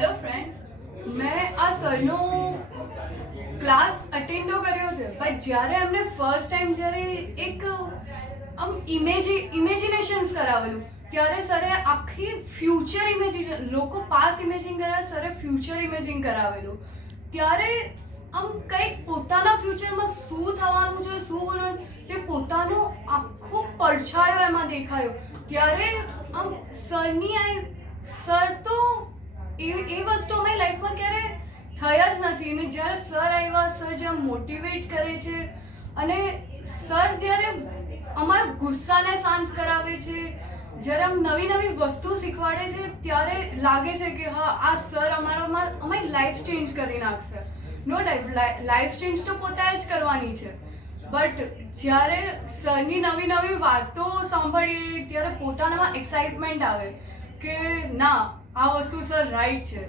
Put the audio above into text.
Hello friends, મેં આ સરનો class attend તો કર્યો છે, બટ જ્યારે એમને ફર્સ્ટ ટાઈમ જ્યારે એક આમ ઇમેજિનેશન્સ કરાવેલું ત્યારે સરે આખી ફ્યુચર ઇમેજિન લોકો પાસ્ટ ઇમેજિન કર્યા, સરે ફ્યુચર ઇમેજિન કરાવેલું. ત્યારે આમ કંઈક પોતાના ફ્યુચરમાં શું થવાનું છે, શું બનવાનું તે પોતાનો આખો પડછાયો એમાં દેખાયો. ત્યારે આમ સર તો એ વસ્તુ અમારી લાઈફમાં ક્યારે થઈ જ નથી. અને જ્યારે સર આવ્યા, સર જ્યાં મોટિવેટ કરે છે અને સર જ્યારે અમારા ગુસ્સાને શાંત કરાવે છે, જ્યારે આમ નવી નવી વસ્તુ શીખવાડે છે, ત્યારે લાગે છે કે હા, આ સર અમારી લાઈફ ચેન્જ કરી નાખશે. નો ડાઉટ લાઈફ ચેન્જ તો પોતે જ કરવાની છે, બટ જ્યારે સરની નવી નવી વાતો સાંભળીએ ત્યારે પોતાનામાં એક્સાઇટમેન્ટ આવે કે ના, આ વસ્તુ સર રાઈટ છે.